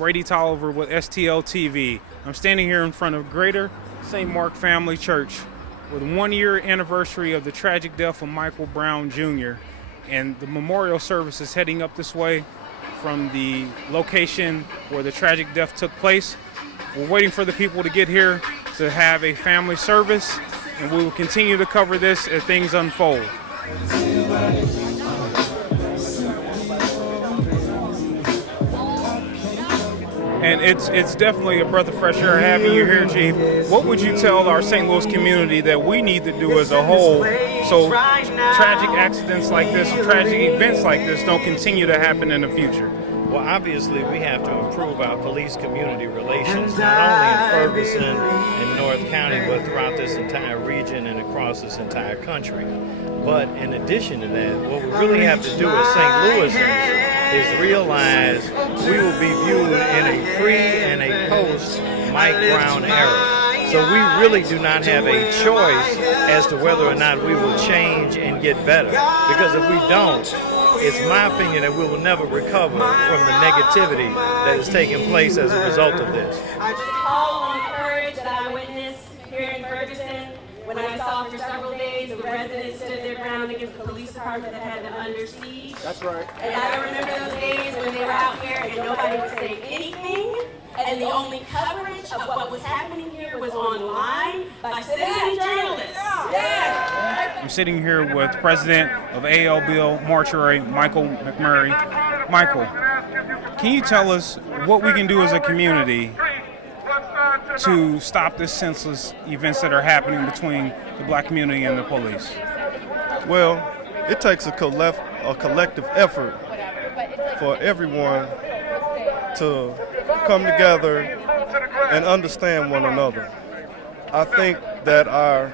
Brady Toliver with STL TV. I'm standing here in front of Greater St. Mark Family Church with 1 year anniversary of the tragic death of Michael Brown Jr. And the memorial service is heading up this way from the location where the tragic death took place. We're waiting for the people to get here to have a family service, and we will continue to cover this as things unfold. And it's definitely a breath of fresh air having you here, Chief. What would you tell our St. Louis community that we need to do as a whole so tragic accidents like this, tragic events like this don't continue to happen in the future? Well, obviously, we have to improve our police-community relations, not only in Ferguson and North County, but throughout this entire region and across this entire country. But in addition to that, what we really have to do as St. Louisans is realize we will be viewed in a pre- and a post-Mike Brown era. So we really do not have a choice as to whether or not we will change and get better. Because if we don't, it's my opinion that we will never recover from the negativity that is taking place as a result of this. The call on courage that I witnessed here in Ferguson, when I saw for several days the residents stood their ground against the police department that had them under siege. That's right. And I remember those days when they were out here and nobody would say anything, and the only coverage of what was happening here was online by citizen journalists. I'm sitting here with President of ALBL Mortuary, Michael McMurray. Michael, can you tell us what we can do as a community to stop the senseless events that are happening between the black community and the police? Well, it takes a collective effort for everyone to come together and understand one another. I think that our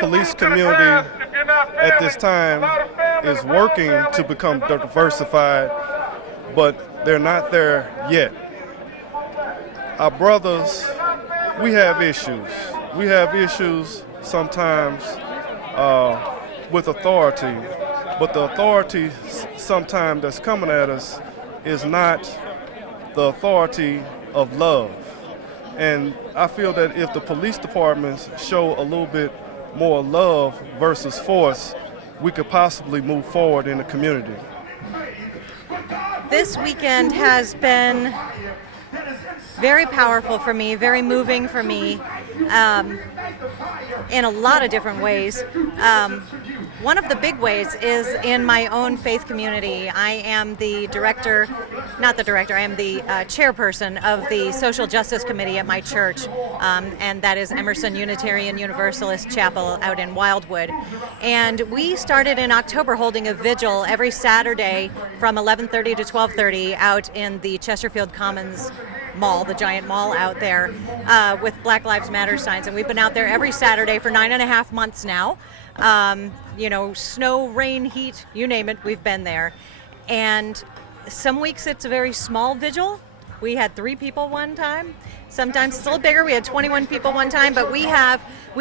police community at this time is working to become diversified, but they're not there yet. Our brothers, we have issues. We have issues sometimes with authority, but the authority sometimes that's coming at us is not the authority of love. And I feel that if the police departments show a little bit more love versus force, we could possibly move forward in the community. This weekend has been very powerful for me, very moving for me, in a lot of different ways. One of the big ways is in my own faith community. I am the I am the chairperson of the Social Justice Committee at my church, and that is Emerson Unitarian Universalist Chapel out in Wildwood. And we started in October holding a vigil every Saturday from 11:30 to 12:30 out in the Chesterfield Commons Mall, the giant mall out there, with Black Lives Matter signs. And we've been out there every Saturday for 9.5 months now. Snow, rain, heat, you name it, we've been there. And some weeks it's a very small vigil. We had 3 people one time. Sometimes it's a little bigger. We had 21 people one time, but we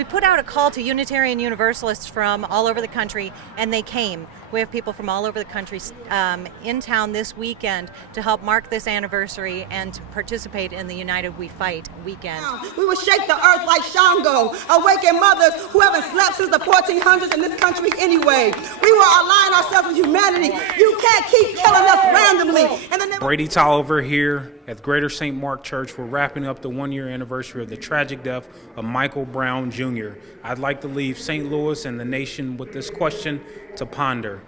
put out a call to Unitarian Universalists from all over the country, and they came. We have people from all over the country in town this weekend to help mark this anniversary and to participate in the United We Fight weekend. We will shake the earth like Shango, awaken mothers who haven't slept since the 1400s in this country anyway. We will align ourselves with humanity. You can't keep killing us randomly. Brady Toliver here at Greater St. Mark Church. We're wrapping up the 1 year anniversary of the tragic death of Michael Brown Jr. I'd like to leave St. Louis and the nation with this question to ponder.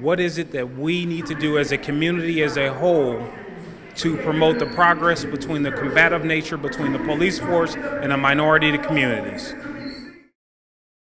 What is it that we need to do as a community as a whole to promote the progress between the combative nature between the police force and the minority communities?